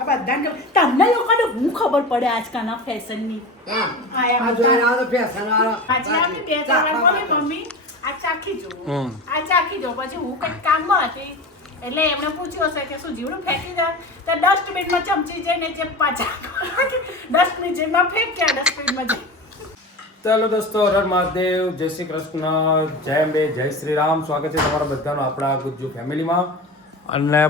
આ બધાને તમને લોકોને હું ખબર પડે આજકાલના ફેશનની આ જોઈને આવો તો ફેશન વાળો આજે આપી બે ત્રણ વાર બોલી મમ્મી આ ચાખી જો આ ચાખી જો પછી હું કંઈક કામમાં હતી એટલે એમણે પૂછ્યું હશે કે શું જીવડું ફેંકી દે તો ડસ્ટબિનમાં ચમચી જઈને જે પાછા ડસ્ટબિન જેમાં ફેંક્યા ડસ્ટબિનમાં જઈ ચાલો દોસ્તો, હર મહાદેવ, જય શ્રી કૃષ્ણ, જય અંબે, જય શ્રી રામ. સ્વાગત છે તમારા બધાનો આપણા ગુજ્જુ ફેમિલીમાં. અને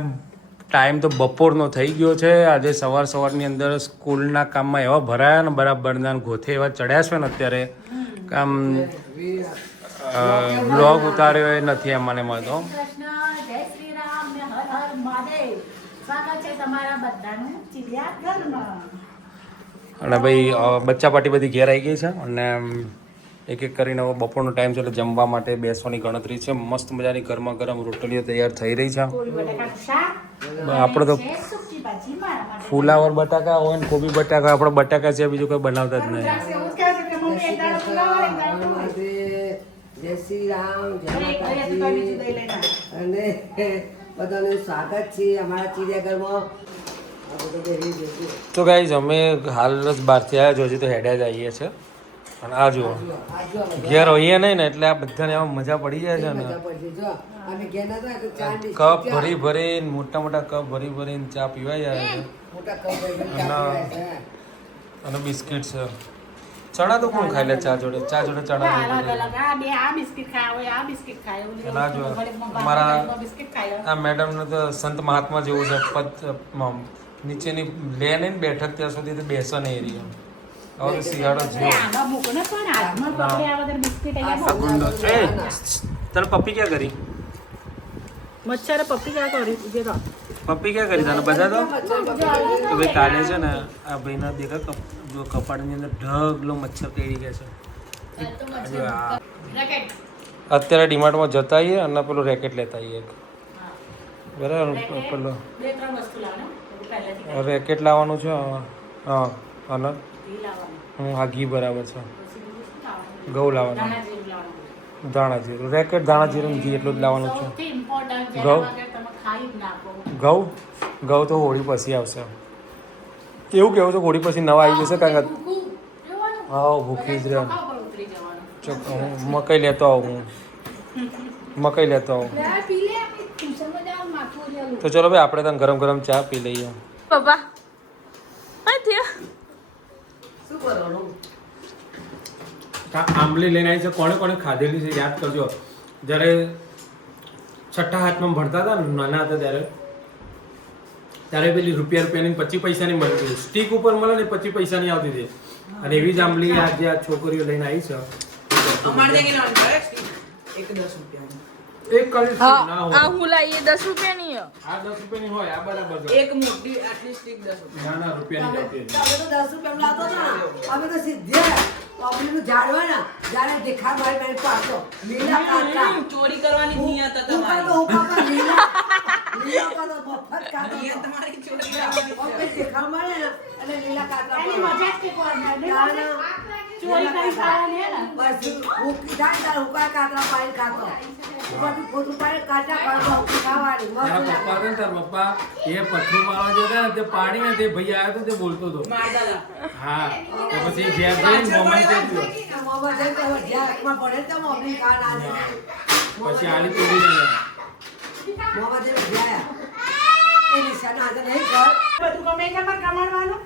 ટાઈમ તો બપોરનો થઈ ગયો છે. આજે સવારની અંદર સ્કૂલના કામમાં એવા ભરાયા ને બરાબરના ગોથે એવા ચડ્યા છે ને અત્યારે કામ બ્લોગ ઉતાર્યો એ નથી એમાં તો. જય શ્રી રામ ને હર હર મહાદેવ. સ્વાગત છે તમારા બધાનું ચિડિયાઘરમાં. અને ભાઈ બચ્ચા પાર્ટી બધી ઘેર આવી ગઈ છે અને એક એક કરીને હવે બપોરનો ટાઈમ છે એટલે જમવા માટે બેસવાની ગણતરી છે. મસ્ત મજાની ગરમા ગરમ રોટલીઓ તૈયાર થઈ રહી છે. આપણે તો ફુલાવર બટાકા હોય ને કોબી બટાકા, આપણે બટાકા છે બીજું કોઈ બનાવતા જ નહીં. જય શ્રી રામ, જય માતાજી અને બધાનું સ્વાગત છે અમારા ચિડિયાઘરમાં. તો ગાઈઝ અમે હાલ જ બહારથી આવ્યા જો હજી તો હેડ્યા જ આવીએ છીએ. અને આ જુઓ ઘેર હોઈએ નહીં ને એટલે આ બધાને એમાં મજા પડી જાય છે ને. કપ ભરી ભરીને મોટા મોટા કપ ભરી ભરીને ચા પીવાઈ જાય છે. અને બિસ્કિટ છે. ચણા તો કોણ ખાઈ લે ચા જોડે? ચા જોડે ચણા અમારા આ મેડમને તો સંત મહાત્મા જેવું છે. પદ નીચેની લે ને બેઠક ત્યાં સુધી તો બેસે નહીં રહી. હવે શિયાળો તને પપ્પી ક્યાં કરી? મચ્છર પપ્પી ક્યાં કરી? પપ્પી ક્યાં કરી તને બધા તો ભાઈ કાલે છે ને આ ભાઈના દેખા જો કપાળની અંદર ઢગલો મચ્છર કેડી ગયા છે. અત્યારે ડીમાર્ટમાં જતા આવીએ અને પેલું રેકેટ લેતા આવીએ બરાબર. પેલો રેકેટ લાવવાનું છે. હા અને હા ઘી બરાબર છે. ઘઉં લાવવાનું, ધાણા જીરું, રેકેટ ધાણા જીરું ઘી એટલું જ લાવવાનું છે. ઘઉં તો હોળી પછી આવશે એવું કેવું છે. હોળી પછી નવા આવી જશે કારણ કે હા ભૂખી જ રહે. હું મકાઈ લેતો આવું. મકાઈ લેતો આવું. તો ચલો ભાઈ આપણે ત્યાં ગરમ ગરમ ચા પી લઈએ. પપ્પા આંબલી લઈને આવી છે. કોણે કોણે ખાધેલી છે યાદ કરજો. જ્યારે છઠ્ઠા હાથમાં ભણતા હતા ને નાના હતા ત્યારે પેલી રૂપિયાની 25 પૈસાની મળતી સ્ટીક ઉપર મળે ને 25 પૈસાની આવતી હતી. અને એવી જ આંબલી આજે આ છોકરીઓ લઈને આવી છે. એક કલી ના હોય. આ હું લાવીએ 10 રૂપિયાની. આ 10 રૂપિયાની હોય. આ બરાબર છે. એક મોટી આટલી સ્ટીક 10 રૂપિયા. ના રૂપિયાની આવતી હતી. અમે તો 10 રૂપિયા લાવતો ને અમે તો સીધે ઓપલીનું ઝાડવા ને જ્યારે દેખા મારી મારી પાછો લીલા કાકા ચોરી કરવાની નિયત હતા તમારી. ઉકા લીલા કા તો મફત કાકા નિયત તમારી ચોરી કરવાની. ઓપલી દેખા મળે ને અને લીલા કાકા એની મજા જ કે કોણ ચોરી કરી ખાવાની હે ને બસ ભૂખ જાય તાર ઉકા કાતરા પાઈ ખાતો ઉપરથી ફોટો પાડી કાચા પાડો ખાવાની તારા મસ્ત પપ્પા હતા ને તારા પપ્પા એ પથરું મારવા જતા ને તે પાડી ને તે ભાઈ આવ્યો તો તે બોલતો હતો. મારતા હતા. હા તો પછી ઘેર જઈને મોમાં તે મોમાં જઈને તો જ્યાં એકમાં પડે તો મોબલી ખા ના દે પછી આલી તોડી નહીં. મોમાં જઈને ગયા એ નિશાન હાજર નહીં કર બધું ગમે તેમાં કમાડવાનું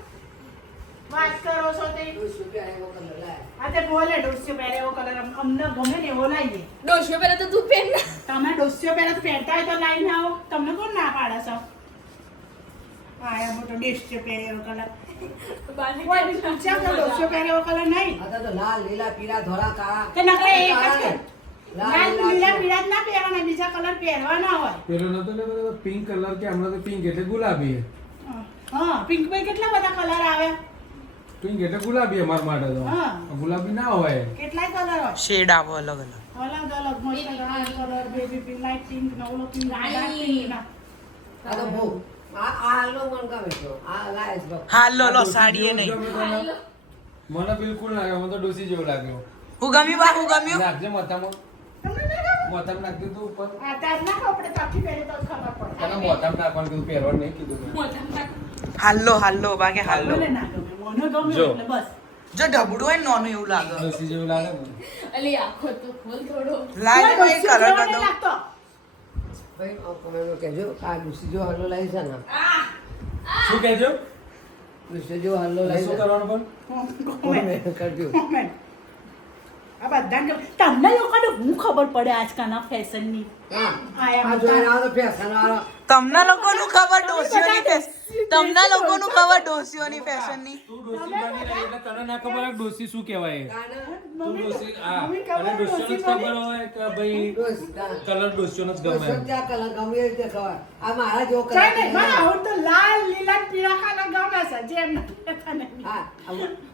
વાત કરો છો તે. 20 રૂપિયા એવો કલર લાય આ તે બોલે ડોસ્યો પહેરે એવો કલર અમને ગમે ને એવો લાવીએ. ડોશો પહેલા તો તું પહેર ને. તમે ડોસ્યો પહેરે તો પહેરતા હોય તો લાવીને આવો. તમને કોણ ના પાડે છો? આયા મોટો ડોસ્યો પહેરે એવો કલર. કોઈ પૂછ્યા તો ડોસ્યો પહેરે એવો કલર નહીં. આ તો લાલ લીલા પીળા ધોળા કાળા તે નકર એક જ કર. લાલ લીલા પીળા જ ના પહેરવાના, બીજા કલર પહેરવા ના હોય. પેલો નતો ને બધો પિંક કલર કે હમણાં તો પિંક એટલે ગુલાબી. હા પિંક માં કેટલા બધા કલર આવે. પિંક એટલે ગુલાબી અમાર માટે તો. હા. ગુલાબી ના હોય. કેટલાય કલર હોય. શેડ આવો અલગ અલગ. અલગ અલગ મસ્ત ઘણા colour baby pink, light pink, નવલો પિંક, ડાર્ક પિંક ના. આ તો બહુ આ લો મન ગમે છે આ લાઈસ બસ હાલો લો સાડીએ નહીં. મને બિલકુલ ના ગમે. મને તો ડોસી જેવું લાગ્યો. હું ગમ્યું બા હું ગમ્યું. નાખજે માથામાં. મોથામાં નાખી દીધું ઉપર. આ તાર ના કપડે પાછી પહેરે તો જ ખબર પડે. તને મોથામાં નાખવાનું કીધું, પહેરવાનું નહીં કીધું મેં. હાલ્લો હાલ્લો બાકી હાલ્લો ભલે ના ગમે મને ગમે જો. એટલે બસ જો ઢબડું હોય ને નાનું એવું લાગે ડોસી જેવું લાગે ને અલી આખો તો ખોલ થોડો લાગે તો એ કલર જેવો કર નહીં દો લાગતો. ભાઈ કોમેન્ટમાં કહેજો આ લુસી જો હલ્લો લાવી છે ને શું કહેજો લુસી જો હલ્લો શું લાવી કરવાનું પણ કોમેન્ટ કરજો Comment. આ બધાને ગમે. તમને લોકોને હું ખબર પડે આજકાલના ફેશનની હા આયા આ જોઈને આવો તો ફેશન વાળો તમને લોકોનું ખબર ડોસીઓની ફેશન તમને લોકોનું ખબર ડોસીઓની ફેશનની તું ડોસી બની રહી એટલે તને ના ખબર હોય ડોસી શું કહેવાય તું ડોસી આ મમ્મી અને ખબર ડોસીઓને જ ખબર હોય કે ભાઈ કલર ડોસીઓનો જ ગમે એમ. ત્યાં કલર ગમે એ રીતે ખબર આ મારા જેવો કલર ચાલ નહીં, મને આવું તો લાલ લીલા પીળા કાલા ગમે છે જેમ તને. હા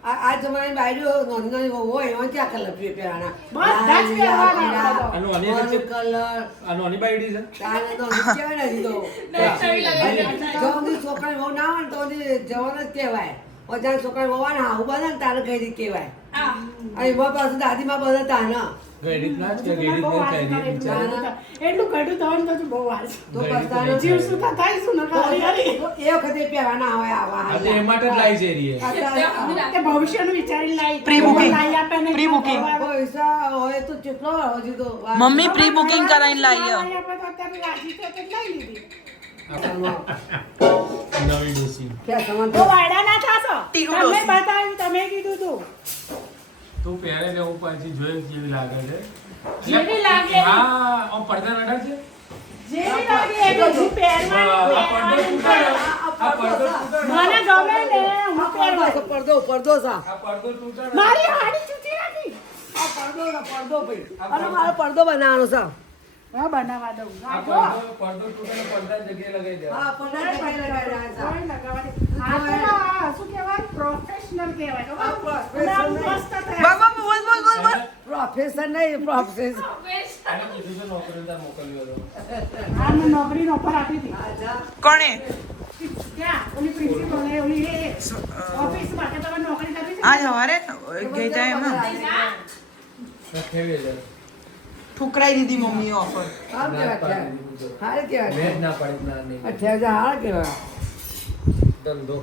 આ જમાની બાયડીઓ નાની નાની વહુ હોય એમાં ક્યાં કલર પહેરવાના બધા જ પહેરવાના બધા. આનું આની અંદર છે? કલર આ નાની બાયડી છે તાને તો કહેવાય ને હજી તો જવાની છોકરાની વહુ ના હોય ને તો હજી જવાન જ કહેવાય ઓજાની છોકરાની વહુ હોય ને હાહુ બને ને તારે કઈ રીતે કહેવાય અને એમાં પાછું દાદીમાં બધા તાના ગેડીત ના જ કે ગેડીત બહુ ને વાર ચાઇનીઝ છે. એટલું ઘડું થવાનું તો બહુ વાર છે. તો ગઈ પસ્તાનો તો જીવ સુતા થાય શું ન ખાલી હરી. એ વખતે પહેરવાના હોય આવા આ તો એ માટે જ લાવી છે એરીએ. તે ભવિષ્યનું વિચારી લાવી Pre-booking. લાવી આપે ને Pre-booking. પૈસા હોય તો કેટલો હજી તો મમ્મી પ્રી બુકિંગ કરાવીને લાવી લાવી આપે તો અત્યારે રાજી છે તો લઈ લીધી. નવી ડોસી ફેશનમાં તો વાયડા ના થાશો. ટીનું તમે ડોસી. બતાવ્યું, તમે કીધું તું. તું પહેરે ને હું પાછી જોઈ જેવી લાગે છે જેવી લાગે. હા આમ પડદા નડા છે જેવી લાગે એવી હું પહેરવાનું, આ પડદો પહેરવાનું. તૂટાડો. આ પડદો તૂટાડો. મને ગમે ને હું પહેરવાનું. પડદો સા આ પડદો તૂટાડો. મારી હાડી ચૂકી નાખી. આ પડદો ભાઈ અને મારો પડદો બનાવવાનો છે હા, બનાવવા દઉં. આ હા, જો. પડદો તૂટાડો, પડદા જગ્યાએ લગાવી દે. હા પડદા જગ્યાએ લગાડ્યા કોઈ લગાવવાની. આ તો આ શું કહેવાય? Professional કહેવાય. આ અને આમ professional. મસ્ત થાય. બાબા બોલ બોલ બોલ બોલ પ્રોફેસર નહીં પ્રોફેસર આને કીધું છે નોકરીને ત્યાં મોકલ્યો હતો. આને નોકરીનો ઓફર આપી હતી. કોણે ત્યાં ઓલી પ્રિન્સિપલે ઓલી એ ઓફિસમાં કે તમે નોકરી કરવી છે? આજ હવારે ગઈ તા એમાં ખેવી જાય. ઠુકરાઈ દીધી મમ્મીએ ઓફર સારું કહેવાય હારે મેં કહેવાય જ ના પાડી ના નહીં. 8000 હારા કહેવાય ધંધો.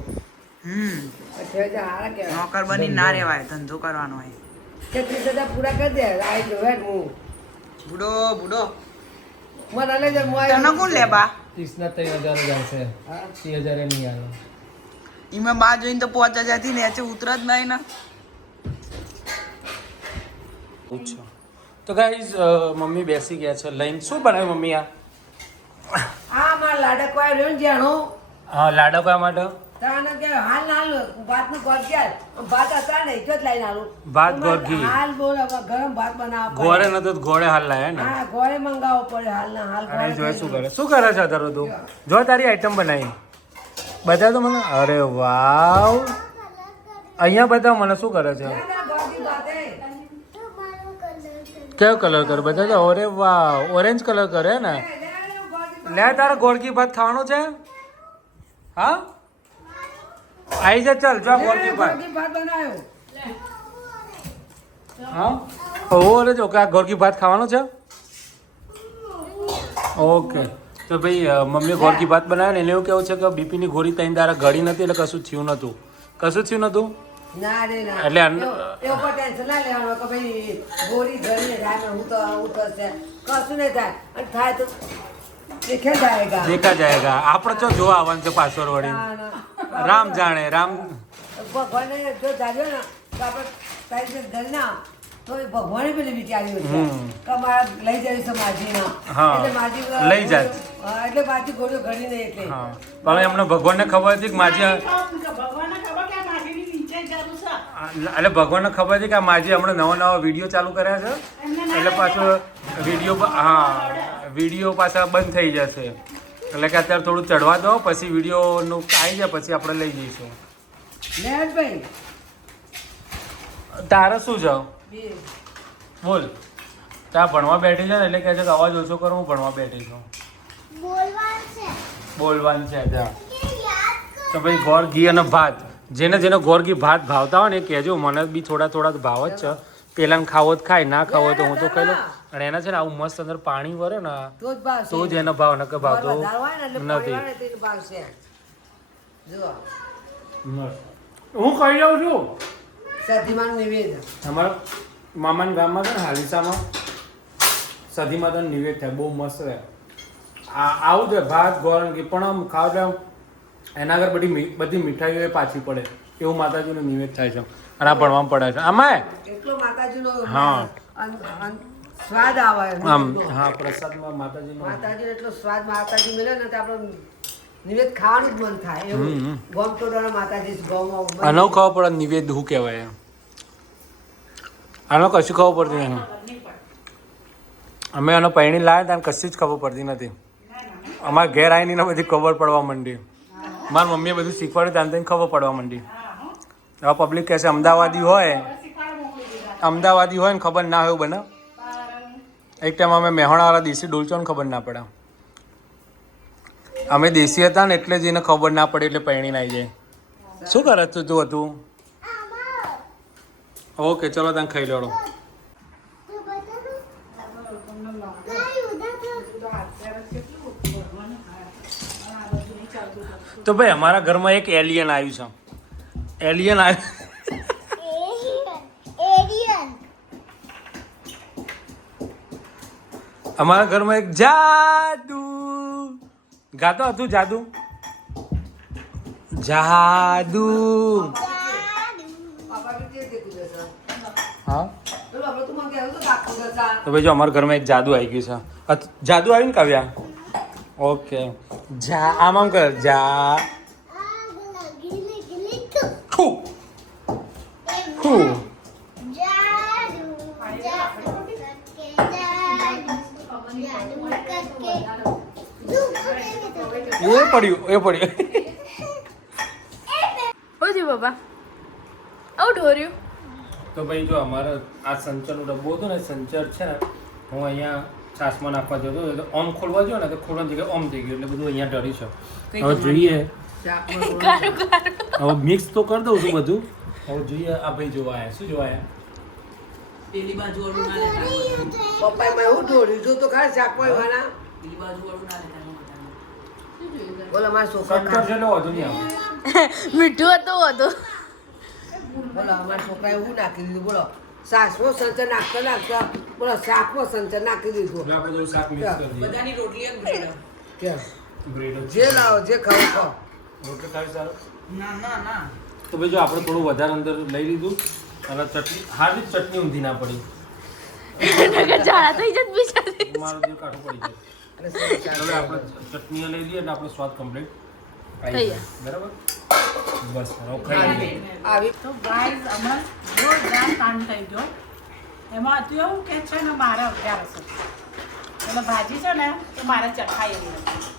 8000 હારા કહેવાય નોકર બની ના રહેવાય ધંધો કરવાનો હોય 30,000 પૂરા કરી દે આઈ જો હેડ હું બુડો બુડો મને લઈ જા મોય તને કોણ લે બા 30 ના 3,000 જ આવશે. 30,000 એ નહીં આવે. એમાં બા જોઈને તો 5,000 થી નીચે ઉતર જ નહીં ને પૂછો તો ગાઈઝ મમ્મી બેસી ગયા છે લઈને શું બનાવ્યું મમ્મી આ આ માર લાડકવા રહ્યો ને જાણો હા લાડકવા માટે તાને કે હાલ હાલ ભાતનું ગોળ ક્યાં ભાત હતા ને એટલે જ લઈને આલું ભાત ગોળઘી. હાલ બોલ હવે ગરમ ભાત બનાવવા પડે. ગોળે નતો તો ગોળે હાલ લાયા ને હા ગોળે મંગાવવો પડે હાલ ના હાલ અને ગોળે જોઈ શું કરે તું જો તારી આઈટમ બનાવી બતા તો મને અરે વાવ અહીંયા બતાવ મને શું કરે છે ગોળની ભાત હે. કયો કલર કરે બતા તો અરે વાવ ઓરેન્જ કલર કરે ને લે તારા ગોળકી ભાત ખાવાનું છે હા આઈ જા ચાલ જો ગોળકી ભાત ગોળની ભાત બનાવ્યો હા ઓરે જો કે આ ગોળકી ભાત ખાવાનું છે ઓકે તો ભાઈ મમ્મીએ ગોળકી ભાત બનાવ્યો ને એને એવું કેવું છે કે બીપીની ગોળી ત્રણ દાડા ઘડી નથી એટલે કશું થયું નતું ના રે ના એટલે અન- એ ઉપર ટેન્શન ના લેવાનું કે ભાઈ ગોળી ધરીને થાય ને હું તો છે કશું નહીં થાય અને થાય તો દેખે જાયગા દેખા જાયગા આપણે તો જોવા આવવાનું છે પાછળ વળી ના, ના. રામ જાણે રામ ભગવાને જો ધાર્યો ને તો આપણે તારી રીતે ધરી ના તો એ ભગવાને પેલી વિચાર્યું છે હમ. કે મારે લઈ જવી છે માજીના હા. એટલે માજી લઈ જાય. હા, એટલે માજી ગોળીઓ ઘડી નહીં એટલે હા પણ એમને ભગવાનને ખબર હતી કે માજી ભગવાનને ખબર કે આ માટીની નીચે જ જરૂર છે. એટલે ભગવાનને ખબર હતી કે આ માજી હમણાં નવા વિડીયો ચાલુ કર્યા છે એમને ના એટલે પાછો વિડીયો પાછા બંધ થઈ જશે એટલે કે અત્યારે થોડું ચડવા દો પછી વિડીયોનું આવી જાય પછી આપણે લઈ જઈશું મહેશભાઈ તારે શું છે બે. બોલ ત્યાં ભણવા બેઠી છે ને એટલે કહે છે કે અવાજ ઓછો કરો હું ભણવા બેઠી છું બોલવાનું છે ત્યાં તો ભાઈ ગોળ ઘી અને ભાત જેને ગોળ ઘી ભાત ભાવતા હોય ને એ કહેજો મને બી થોડા ભાવ જ છે પેલાને ખાવો જ ખાય ના ખાવો તો હું તો ખાઈ લઉં અને એના છે ને આવું મસ્ત અંદર પાણી વરે ને તો જ ભાવશે. તો જ એનો ભાવ નકર ભાવતો વધારે હોય ને એટલે પાણી નથી વાળે તો જ ભાવશે. જુઓ હું કહી જાઉં છું સધીમાનું નિવેદ અમારા મામાના ગામમાં છે ને હાલીસામાં સધી માતાનું નિવેદ થાય બહુ મસ્ત રહે આવું છે ભાત ગોળ કે પણ આમ ખાવ એટલે એના આગળ બધી મીઠાઈઓ પાછી પડે એવું માતાજીનું નિવેદ થાય છે અને આ ભણવામાં પડે છે આમાં એટલો માતાજીનો હા. સ્વાદ આવે આમ હા પ્રસાદમાં માતાજીનો માતાજી એટલો સ્વાદ માતાજી મળે ને તો આપણે નિવેદ ખાવાનું જ મન થાય એવું ગોમ ટોડાના માતાજી ગૌમાં આનો ખબર પડે નિવેદ શું કહેવાય આનો કશું ખબર પડતી નથી અમે આનો પૈણી લાવ્યા ત્યાં કશી જ ખબર પડતી નથી અમારા ઘેર આવીને બધી ખબર પડવા માંડી મારી મમ્મીએ બધું શીખવાડ્યું ત્યાં તેને ખબર પડવા માંડી હવે પબ્લિક કહેશે અમદાવાદી હોય ને ખબર ના હોય એવું બને એક ટાઈમ અમે મેહોણાવાળા દેશી ડોલચોને ખબર ના પડે અમે દેશી હતા ને એટલે જ એને ખબર ના પડે એટલે પૈણીને આવી જાય શું કરે તું હતું ઓકે ચલો ત્યાં ખાઈ લેડો તો ભાઈ અમારા ઘરમાં એક એલિયન આવ્યું છે એલિયન આવ્યું અમારા ઘરમાં એક જાદુ ગાતો હતું જાદુ જાદુ હા તો ભાઈ જો અમારા ઘરમાં એક જાદુ આવી ગયું છે જાદુ આવ્યું ને કાવ્યા ઓકે આમ આમ કર જા ખુ ખુ એ પડ્યું ઓજી બાબા આવું ઢોર્યું તો ભાઈ જો અમારા આ સંચરનો ડબ્બો હતો ને સંચર છે ને હું અહીંયા છાસમાં નાખવા જતો હતો તો ઓમ ખોલવા ગયો ને તો ખોલવાની જગ્યાએ ઓમ થઈ ગયું એટલે બધું અહીંયા ડરી છે હવે જોઈએ હવે મિક્સ તો કરી દઉં છું બધું હવે જોઈએ આ ભાઈ જોવા આવ્યા શું જોવા આવ્યા પેલી બાજુ વાળું ના લેતા પપ્પાએ એવું ઢોળ્યું જો તો ખરા શાક વાળા પેલી બાજુ વાળું ના લેતા બોલો મારા છોકરા સંચર છે એટલે વધુ નહીં આવે મીઠું હતું બોલો અમારા છોકરા એવું નાખી દીધું બોલો સાસમાં સંચર નાખતા બોલો શાકમાં સંચર નાખી દીધું એટલે આપણે બધું શાક મિક્સ કરી દઈએ બધાની રોટલી એક બ્રેડ કેમ બ્રેડ જે લાવો જે ખાવ ખાઓ રોટલી ખાવી સારું ના ના ના તો ભાઈ જો આપણે થોડું વધારે અંદર લઈ લીધું અને ચટણી હારી ચટણી ઊંધી ના પડી ઝાડા થઈ જત બિચારી મારું જે કાઢું પડી જાય હવે આપણે ચટણી લઈ લઈએ એટલે આપણો સ્વાદ કમ્પ્લીટ થઈ જાય. બરાબર બસ હવે ખાઈ લઈએ આવી તો ગાઈઝ અમાર જોરદાર કામ થઈ ગયો એમાં હતું એવું કે છે ને મારે 11 એટલે ભાજી છે ને તો મારે ચખાઈ એવી હતી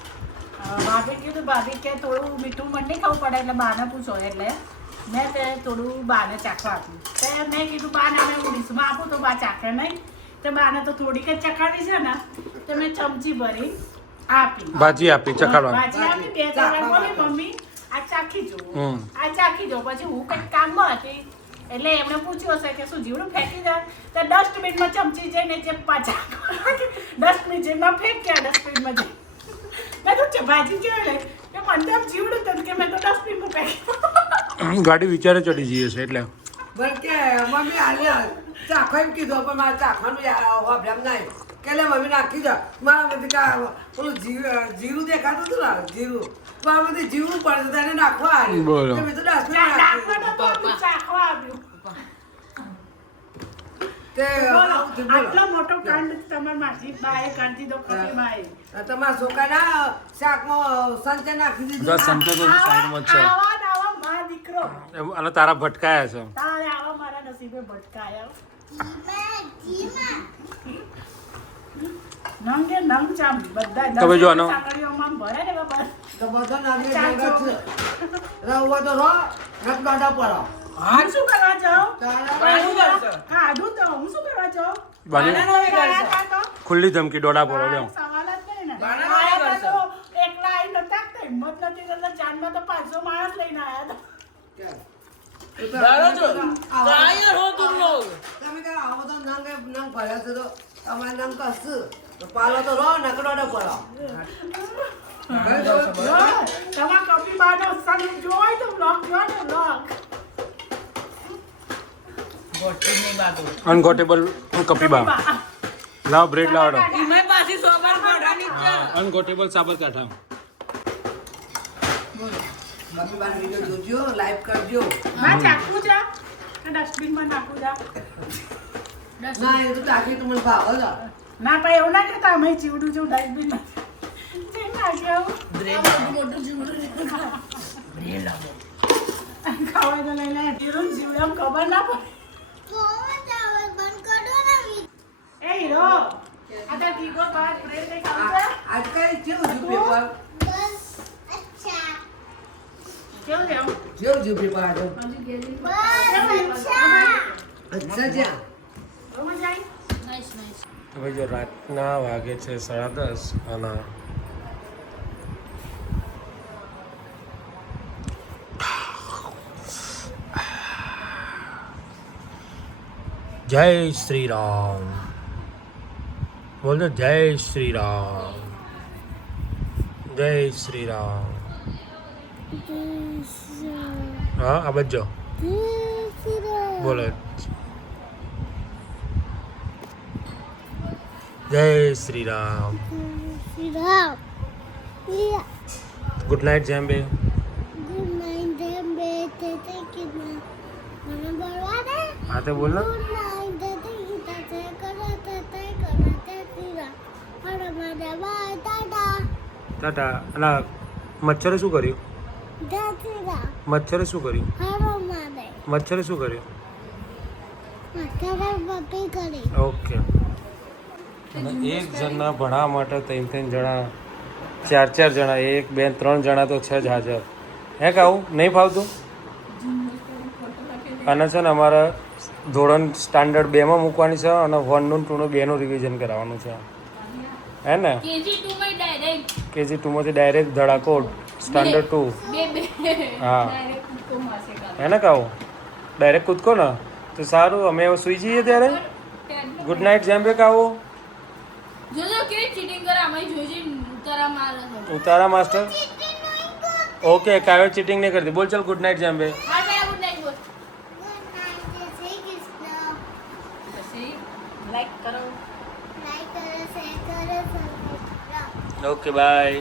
ભાભી કીધું ભાભી કે થોડું મીઠું મને નહીં ખાવું પડે એટલે બાને પૂછો એટલે મેં તે થોડું બાને ચાખવા આપ્યું તો મેં કીધું બાને અમે ડીશમાં આપું તો બા ચાખે નહીં તો બાને તો થોડીક જ ચખાવી છે ને તો મેં ચમચી ભરી આપી ભાજી આપી ચખાડવા ભાજી આપી 2 ત્રણ વાર બોલી મમ્મી આ ચાખી જો પછી હું કંઈક કામમાં હતી એટલે એમણે પૂછ્યું હશે કે શું જીવડું ફેંકી દે તો ડસ્ટબિનમાં ચમચી જઈને જે પાછા ડસ્ટબિન જેમાં ફેંક્યા ડસ્ટબિનમાં જઈ મેં તો ભાજી કેવી લઈ કે મને તો આમ જીવડું હતું કે મેં તો ડસ્ટબિનમાં ફેંક્યું ગાડી વિચારે ચડી જઈએ છે એટલે બોલ કે મમ્મી આલ્યા ચાખો એમ કીધું પણ મારે ચાખવાનું અભ્યામ નહીં કે લે મમ્મી નાખી દો મારા બધી પેલું જીરું દેખાતું હતું ને જીરું મારા બધી જીરું પડે તો એને નાખવા આવ્યું બોલો. મેં તો ડાસ્ટબિન ડાક્ટર તો આપણું ચાખવા આવ્યું તે બોલો આવું થયું, બોલો. આટલો મોટો કાંડ તમારા માસી બાએ કાઢી દીધો ખરી બાએ તમારા છોકરાના શાકમાં સંચર નાખી દીધું બસ સંતોષ બધું સાઈડમાં જ છે આવા ને આવા મા દીકરો અને તારા ભટકાયા છે તારે આવા મારા નસીબે ભટકાયા નંગે નંગ ચામ બધા તો ભાઈ જો આનો- સાંકળીઓમાં આમ ભરે ને બાબા તો બધો નામે ભેગા છે રહો તો રહો નક દાડા પડો હું શું કરવા જાઉં બાનું કરશો કાઢું તો હું શું કરવા જાઉં બાની આ તો ખુલ્લી ધમકી દોડા પડો લ્યો સવાલ જ નહીં ને બાના આયા નહીં તો એકલા આવીને તાકતા હિંમત નથી એટલે જાનમાં તો 500 માણસ લઈને આયા હતા બારો છો કાયર હો તુમ લોગ તમે કે આવો તો નંગ ભર્યા છે તો તમારે નંગ કશું તો પાલો તો રહો નકડો પડો તમારા કપિબાનો સન જોઈ તો બ્લોગ જો ને બ્લોગ અનગોટેબલ કપીબા લાવ બ્રેડ લાવડો એમાં પાછી સોબર મોઢાની જ છે. અનગોટેબલ સાબરકાંઠા બાકી બાર વિડિયો જોજો લાઈક કરજો માં ચાકુ છે કે ડસ્ટબિનમાં નાખું જા ના એ તો તાકી તમને ભાવ હતો ના ભાઈ એવું ના કહેતા અમે ચીવડું છું ડસ્ટબિનમાં જે નાખ્યું ખાવા તો લઈ લે જીરું જીવડમ ખબર ના પડે એ હીરો આ તો ટીકો બાદ બ્રેડ લઈ ખાવું છે આજકાલ કેવું છું પેપર કેવું છે કેવું છું પેપર આજે અચ્છા જ્યાં મજા આવી તો ભાઈ જો રાતના વાગે છે 10:30 અને જય શ્રી રામ બોલો જય શ્રી રામ જય શ્રી રામ હા આ બજો બોલો જય શ્રી રામ ગુડ નાઇટ જેમ્બે હા તો બોલ ને ટાટા અને મચ્છરે શું કર્યું મચ્છરે શું કર્યું મચ્છરે શું કર્યું ઓકે અને એક જણના ભણવા માટે 3 જણા 4 જણા 1 2 3 જણા તો છે જ હાજર હે કાવું નહીં ફાવતું અને છે ને અમારા ધોરણ સ્ટાન્ડર્ડ 2 માં મૂકવાની છે અને 1 નું 2 નું 2 નું રિવિઝન કરાવવાનું છે હે ને કેજી 2 માંથી ડાયરેક્ટ ધડાકો સ્ટાન્ડર્ડ 2 હા હે ને કાવું ડાયરેક્ટ કૂદકો ને તો સારું અમે સુઈ જઈએ ત્યારે ગુડ નાઇટ જેમ્બે કાવું જોજો કે ચીટિંગ કરે અમે જોજી ઉતારા મારે ઉતારા માસ્ટર ઓકે કાવ્ય ચીટિંગ નહીં કરતી બોલ ચાલ ગુડ નાઇટ જેમ્બે હા મેં ગુડ નાઈટ બોલ લાઈક કરો ઓકે બાય